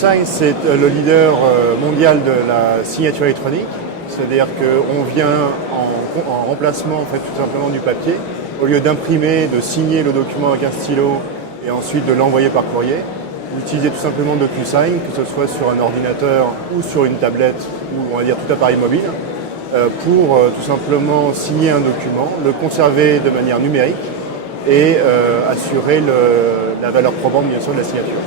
DocuSign, c'est le leader mondial de la signature électronique. C'est-à-dire qu'on vient en remplacement en fait, tout simplement du papier. Au lieu d'imprimer, de signer le document avec un stylo et ensuite de l'envoyer par courrier, vous utilisez tout simplement DocuSign, que ce soit sur un ordinateur ou sur une tablette ou on va dire tout appareil mobile, pour tout simplement signer un document, le conserver de manière numérique et assurer la valeur probante bien sûr de la signature.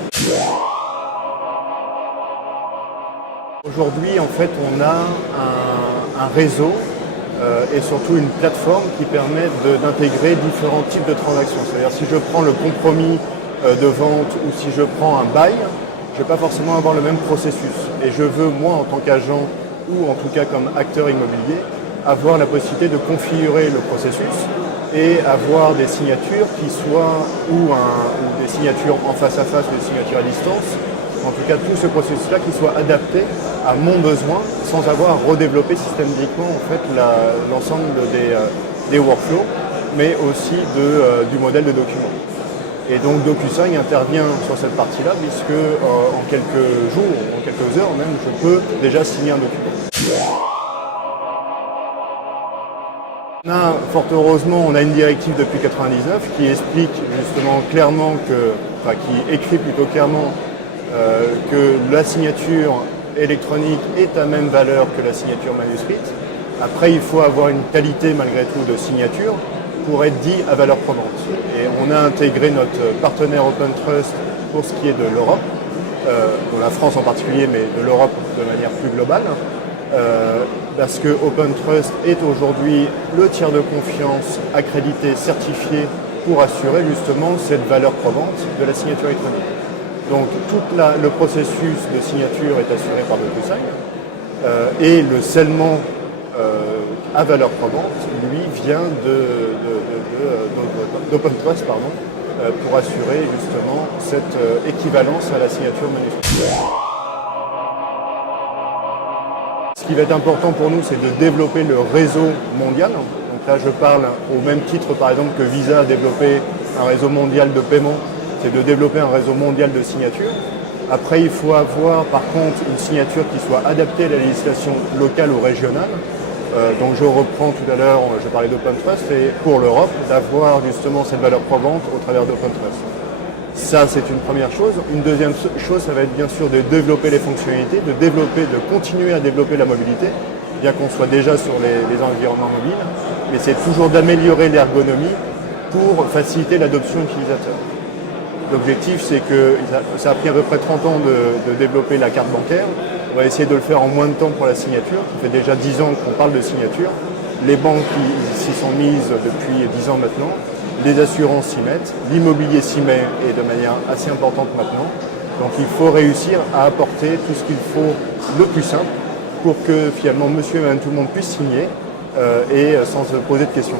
Aujourd'hui, en fait, on a un réseau et surtout une plateforme qui permet d'intégrer différents types de transactions. C'est-à-dire si je prends le compromis de vente ou si je prends un bail, je ne vais pas forcément avoir le même processus. Et je veux, moi, en tant qu'agent ou en tout cas comme acteur immobilier, avoir la possibilité de configurer le processus et avoir des signatures qui soient ou des signatures en face à face ou des signatures à distance. En tout cas, tout ce processus-là qui soit adapté à mon besoin sans avoir à redévelopper systématiquement en fait, l'ensemble des workflows, mais aussi du modèle de document. Et donc DocuSign intervient sur cette partie-là puisque en quelques jours, en quelques heures même, je peux déjà signer un document. Fort heureusement, on a une directive depuis 1999 qui explique justement clairement qui écrit plutôt clairement que la signature électronique est à même valeur que la signature manuscrite. Après, il faut avoir une qualité malgré tout de signature pour être dit à valeur probante. Et on a intégré notre partenaire OpenTrust pour ce qui est de l'Europe, de la France en particulier, mais de l'Europe de manière plus globale, parce que OpenTrust est aujourd'hui le tiers de confiance accrédité, certifié pour assurer justement cette valeur probante de la signature électronique. Donc tout le processus de signature est assuré par DocuSign et le scellement à valeur probante, lui, vient d'OpenTrust pour assurer justement cette équivalence à la signature manuscrite. Ce qui va être important pour nous, c'est de développer le réseau mondial. Donc là, je parle au même titre, par exemple, que Visa a développé un réseau mondial de paiement. C'est de développer un réseau mondial de signature. Après, il faut avoir par contre une signature qui soit adaptée à la législation locale ou régionale. Donc je reprends tout à l'heure, je parlais d'OpenTrust, et pour l'Europe, d'avoir justement cette valeur probante au travers d'OpenTrust. Ça, c'est une première chose. Une deuxième chose, ça va être bien sûr de développer les fonctionnalités, de continuer à développer la mobilité, bien qu'on soit déjà sur les environnements mobiles, mais c'est toujours d'améliorer l'ergonomie pour faciliter l'adoption utilisateur. L'objectif, c'est que ça a pris à peu près 30 ans de développer la carte bancaire. On va essayer de le faire en moins de temps pour la signature. Ça fait déjà 10 ans qu'on parle de signature. Les banques s'y sont mises depuis 10 ans maintenant. Les assurances s'y mettent. L'immobilier s'y met et de manière assez importante maintenant. Donc il faut réussir à apporter tout ce qu'il faut le plus simple pour que finalement monsieur et madame tout le monde puisse signer et sans se poser de questions.